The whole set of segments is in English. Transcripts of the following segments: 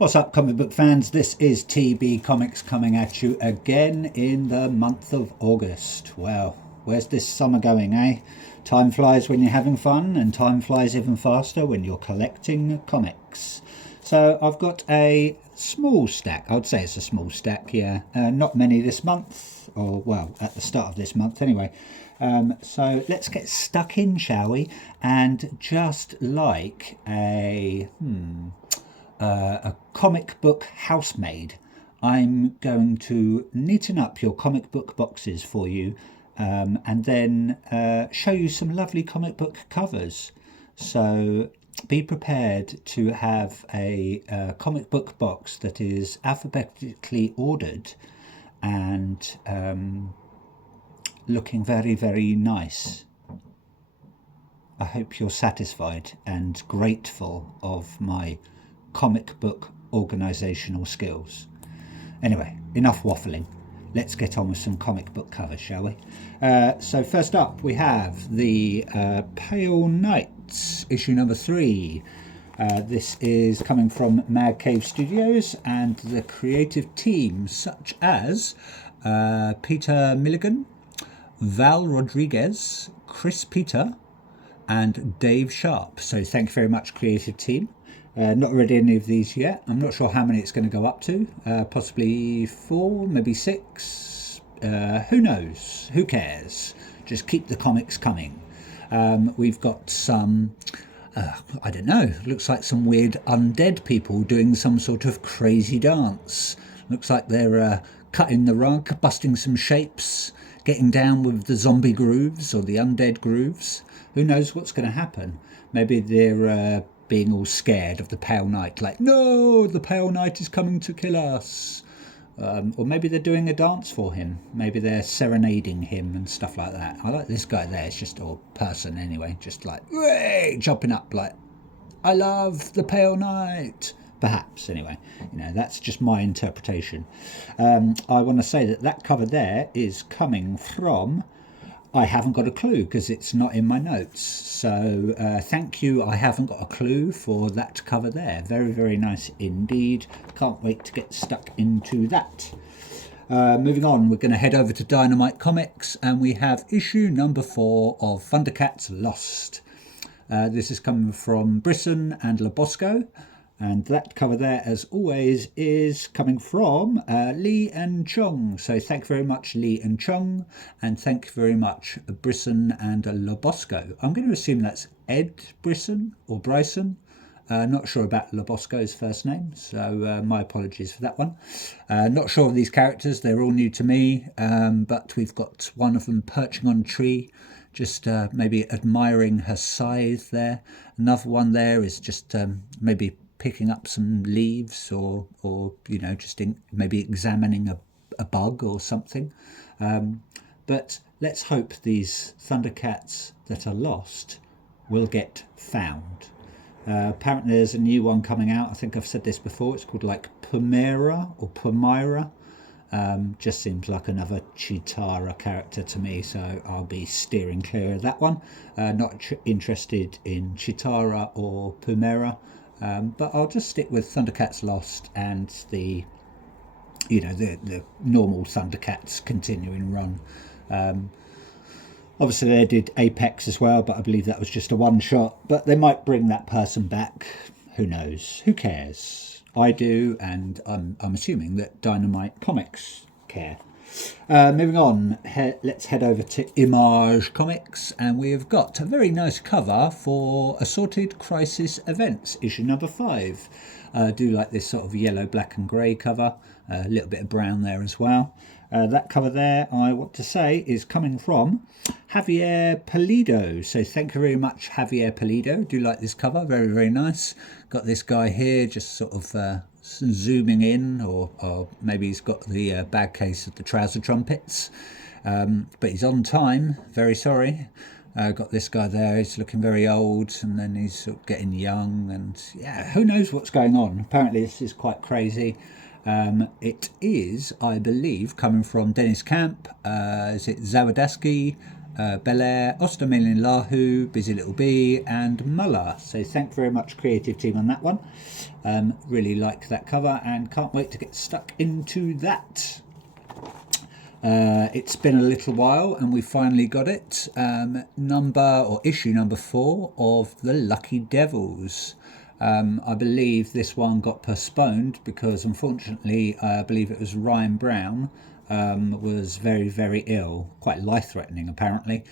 What's up, comic book fans? This is TB Comics coming at you again in the month of August. Well, where's this summer going, eh? Time flies when you're having fun, and time flies even faster when you're collecting comics. So I've got a small stack. I would say it's a small stack, yeah. Not many this month, or well, at the start of this month anyway. So let's get stuck in, shall we? And just like a comic book housemaid, I'm going to neaten up your comic book boxes for you, and then show you some lovely comic book covers. So be prepared to have a comic book box that is alphabetically ordered and looking very, very nice. I hope you're satisfied and grateful of my comic book organisational skills. Anyway, enough waffling. Let's get on with some comic book covers, shall we? So first up we have the Pale Knights, issue number 3. This is coming from Mad Cave Studios and the creative team such as Peter Milligan, Val Rodriguez, Chris Peter and Dave Sharp. So thank you very much, creative team. Not read any of these yet. I'm not sure how many it's going to go up to. Possibly 4, maybe 6. Who knows? Who cares? Just keep the comics coming. We've got some, I don't know, looks like some weird undead people doing some sort of crazy dance. Looks like they're cutting the rug, busting some shapes, getting down with the zombie grooves or the undead grooves. Who knows what's going to happen? Maybe they're being all scared of the Pale Knight, like, no, the Pale Knight is coming to kill us. Or maybe they're doing a dance for him. Maybe they're serenading him and stuff like that. I like this guy there. It's just a person anyway, just like, jumping up like, I love the Pale Knight. Perhaps, anyway. That's just my interpretation. I want to say that cover there is coming from... I haven't got a clue because it's not in my notes. So thank you. I haven't got a clue for that cover there. Very, very nice indeed. Can't wait to get stuck into that. Moving on, we're going to head over to Dynamite Comics and we have issue number 4 of Thundercats Lost. This is coming from Brisson and Labosco. And that cover there, as always, is coming from Lee and Chung. So thank you very much, Lee and Chung. And thank you very much, Brisson and Labosco. I'm going to assume that's Ed Brisson or Bryson. Not sure about Labosco's first name, so my apologies for that one. Not sure of these characters. They're all new to me. But we've got one of them perching on a tree, just maybe admiring her scythe there. Another one there is just maybe picking up some leaves or just maybe examining a bug or something. But let's hope these Thundercats that are lost will get found. Apparently there's a new one coming out. I think I've said this before. It's called like Pumera or Pumira. Just seems like another Chitara character to me, so I'll be steering clear of that one. Not interested in Chitara or Pumera. But I'll just stick with Thundercats Lost and the normal Thundercats continuing run. Obviously they did Apex as well, but I believe that was just a one-shot. But they might bring that person back. Who knows? Who cares? I do, and I'm assuming that Dynamite Comics care. Moving on, let's head over to Image Comics, and we've got a very nice cover for Assorted Crisis Events, issue number 5. I do like this sort of yellow, black and grey cover, a little bit of brown there as well. That cover there, I want to say, is coming from Javier Pulido. So thank you very much, Javier Pulido. Do like this cover, very, very nice. Got this guy here just sort of zooming in, or maybe he's got the bad case of the trouser trumpets. But he's on time, very sorry. Got this guy there, he's looking very old, and then he's sort of getting young, and yeah, who knows what's going on. Apparently this is quite crazy. It is, I believe, coming from Dennis Camp. Is it Zawadaski Belair, Ostamilin Lahu, Busy Little Bee, and Muller. So thank you very much, creative team, on that one. Really like that cover and can't wait to get stuck into that. It's been a little while and we finally got it. Issue number 4 of the Lucky Devils. I believe this one got postponed because unfortunately I believe it was Ryan Brown was very, very ill, quite life-threatening apparently.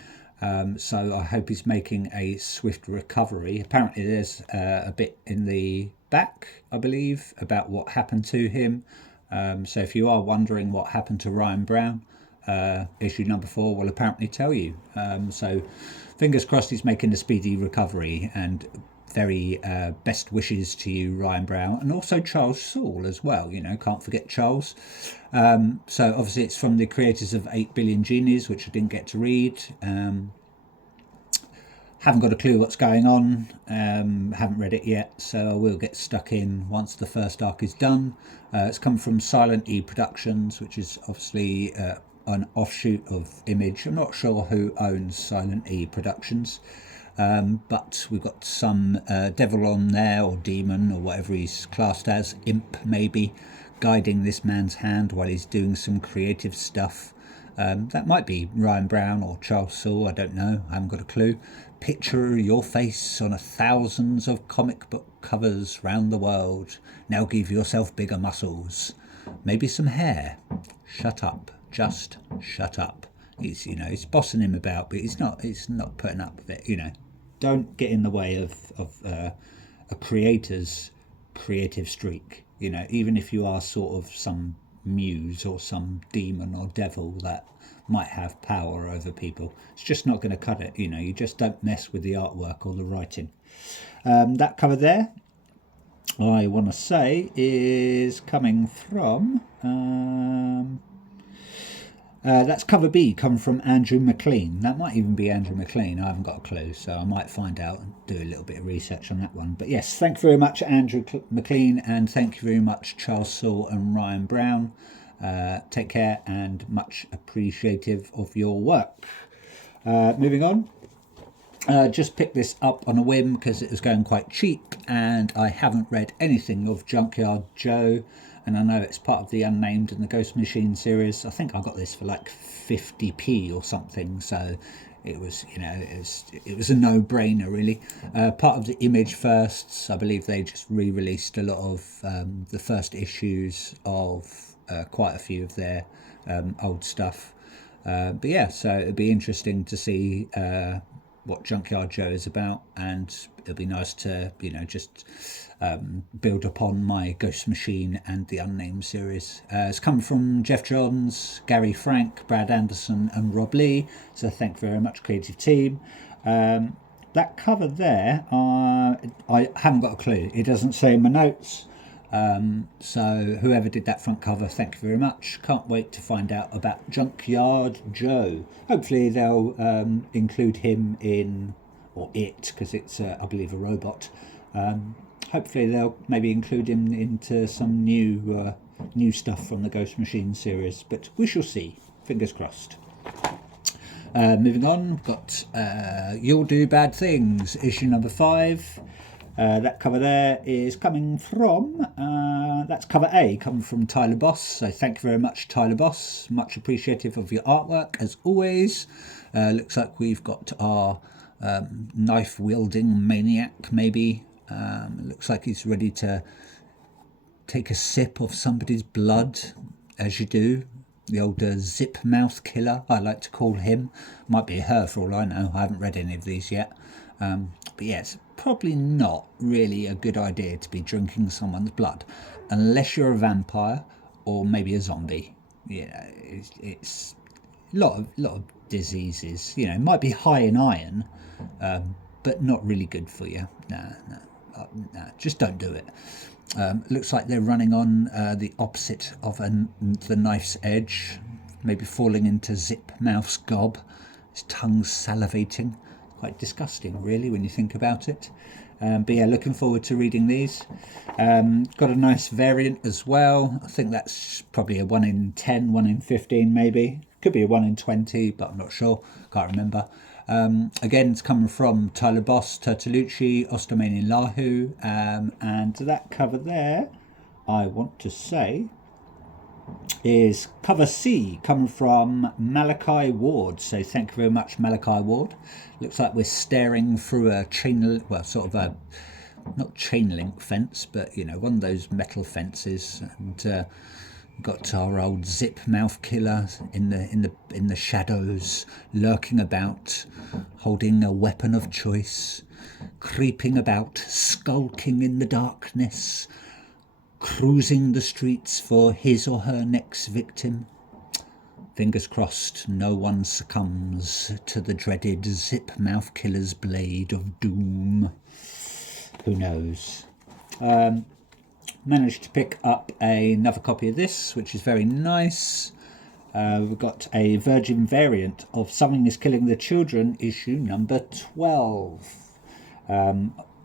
So I hope he's making a swift recovery. Apparently there's a bit in the back, I believe, about what happened to him. So if you are wondering what happened to Ryan Brown, issue number 4 will apparently tell you. So fingers crossed he's making a speedy recovery, and very best wishes to you, Ryan Brown, and also Charles Saul as well. You know, can't forget Charles. So obviously it's from the creators of 8 Billion Genies, which I didn't get to read. Haven't got a clue what's going on, haven't read it yet, so I will get stuck in once the first arc is done. It's come from Silent E Productions, which is obviously an offshoot of Image. I'm not sure who owns Silent E Productions, but we've got some devil on there, or demon, or whatever he's classed as, imp maybe, guiding this man's hand while he's doing some creative stuff. That might be Ryan Brown or Charles Saul, I don't know, I haven't got a clue. Picture your face on thousands of comic book covers round the world. Now give yourself bigger muscles. Maybe some hair. Shut up. Just shut up. He's bossing him about, but he's not putting up with it, Don't get in the way of a creator's creative streak. Even if you are sort of some muse or some demon or devil that might have power over people, it's just not going to cut it. You just don't mess with the artwork or the writing. That cover there, I want to say, is coming from that's cover B, come from Andrew McLean. That might even be Andrew McLean, I haven't got a clue, so I might find out and do a little bit of research on that one. But yes, thank you very much, Andrew McLean, and thank you very much, Charles Saul and Ryan Brown. Take care, and much appreciative of your work. Moving on, just picked this up on a whim because it was going quite cheap, and I haven't read anything of Junkyard Joe, and I know it's part of the Unnamed and the Ghost Machine series. I think I got this for like 50p or something, so it was it was a no-brainer really. Part of the Image firsts, I believe they just re-released a lot of the first issues of quite a few of their old stuff, but yeah, so it'd be interesting to see what Junkyard Joe is about, and it'll be nice to just build upon my Ghost Machine and the Unnamed series. It's come from Jeff Johns, Gary Frank, Brad Anderson and Rob Lee, so thank you very much, creative team. That cover there, I haven't got a clue. It doesn't say in my notes. So whoever did that front cover, thank you very much. Can't wait to find out about Junkyard Joe. Hopefully they'll include him in, or it, because it's I believe a robot. Hopefully they'll maybe include him into some new stuff from the Ghost Machine series, but we shall see. Fingers crossed. Moving on, we've got You'll Do Bad Things, issue number 5. That cover there is coming from, that's cover A, coming from Tyler Boss. So thank you very much, Tyler Boss. Much appreciative of your artwork, as always. Looks like we've got our knife-wielding maniac, maybe. Looks like he's ready to take a sip of somebody's blood, as you do. The old zip mouth killer, I like to call him. Might be her for all I know. I haven't read any of these yet. But yes, probably not really a good idea to be drinking someone's blood, unless you're a vampire or maybe a zombie. It's a lot of diseases. It might be high in iron, but not really good for you. No, just don't do it. Looks like they're running on the opposite of the knife's edge, maybe falling into Zip Mouth's gob, his tongue salivating. Quite disgusting, really, when you think about it. But yeah, looking forward to reading these. Got a nice variant as well. I think that's probably a 1 in 10, 1 in 15 maybe. Could be a 1 in 20, but I'm not sure. Can't remember. Again, it's coming from Tyler Boss, Turtolucci, Ostomanian Lahu, and that cover there, I want to say, is cover C, coming from Malachi Ward. So thank you very much, Malachi Ward. Looks like we're staring through a chain, well, sort of a, not chain link fence, but you know, one of those metal fences, and got our old zip mouth killer in the shadows, lurking about, holding a weapon of choice, creeping about, skulking in the darkness, cruising the streets for his or her next victim. Fingers crossed no one succumbs to the dreaded zip mouth killer's blade of doom. Who knows? Managed to pick up another copy of this, which is very nice. We've got a Virgin variant of Something is Killing the Children, issue number 12.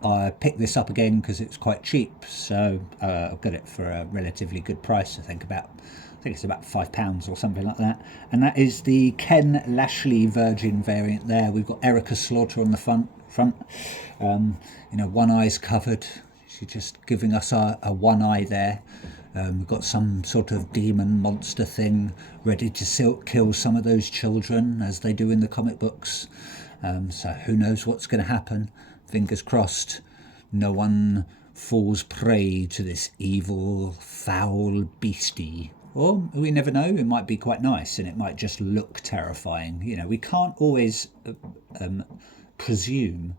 I picked this up again because it's quite cheap, so I got it for a relatively good price. I think it's about £5 or something like that. And that is the Ken Lashley Virgin variant there. We've got Erica Slaughter on the front. You know, one eye's covered. She's just giving us a one eye there. We've got some sort of demon monster thing ready to kill some of those children, as they do in the comic books. So who knows what's going to happen. Fingers crossed no one falls prey to this evil, foul beastie. Or we never know, it might be quite nice and it might just look terrifying. You know, we can't always presume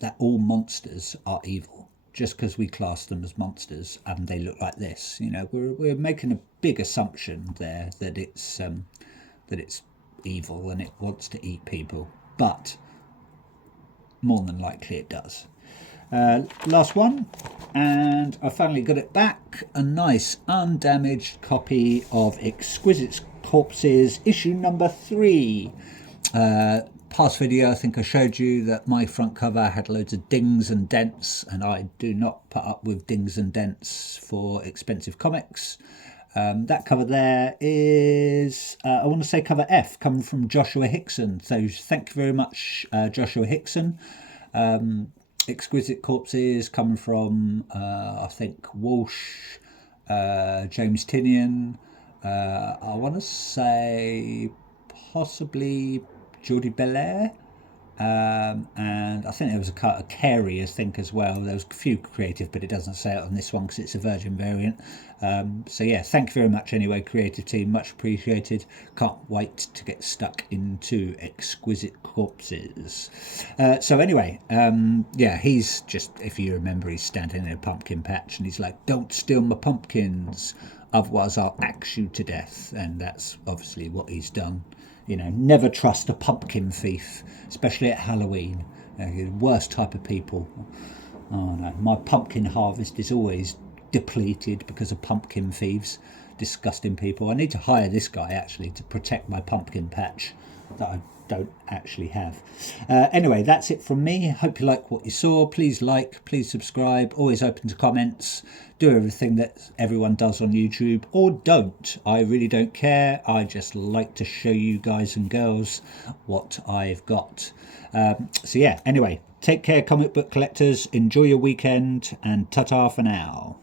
that all monsters are evil just because we class them as monsters and they look like this. You know, we're making a big assumption there that it's evil and it wants to eat people, but more than likely it does. Last one, and I finally got it back. A nice undamaged copy of Exquisite Corpses, issue number 3. Past video, I think I showed you that my front cover had loads of dings and dents, and I do not put up with dings and dents for expensive comics. That cover there is, I want to say cover F, coming from Joshua Hickson. So thank you very much, Joshua Hickson. Exquisite Corpses coming from, I think, Walsh, James Tinian. I want to say possibly Geordie Belair. And I think there was a Carey, I think, as well. There was a few creative, but it doesn't say it on this one because it's a Virgin variant. So yeah, thank you very much anyway, creative team, much appreciated. Can't wait to get stuck into Exquisite Corpses. So anyway, yeah, he's just, if you remember, he's standing in a pumpkin patch and he's like, "Don't steal my pumpkins, otherwise I'll axe you to death." And that's obviously what he's done. You know, never trust a pumpkin thief, especially at Halloween. The worst type of people. Oh no, my pumpkin harvest is always depleted because of pumpkin thieves. Disgusting people. I need to hire this guy actually to protect my pumpkin patch that I don't actually have. Anyway, that's it from me. Hope you like what you saw. Please like, please subscribe. Always open to comments. Do everything that everyone does on YouTube, or don't. I really don't care. I just like to show you guys and girls what I've got. So yeah, anyway, take care, comic book collectors. Enjoy your weekend, and ta-ta for now.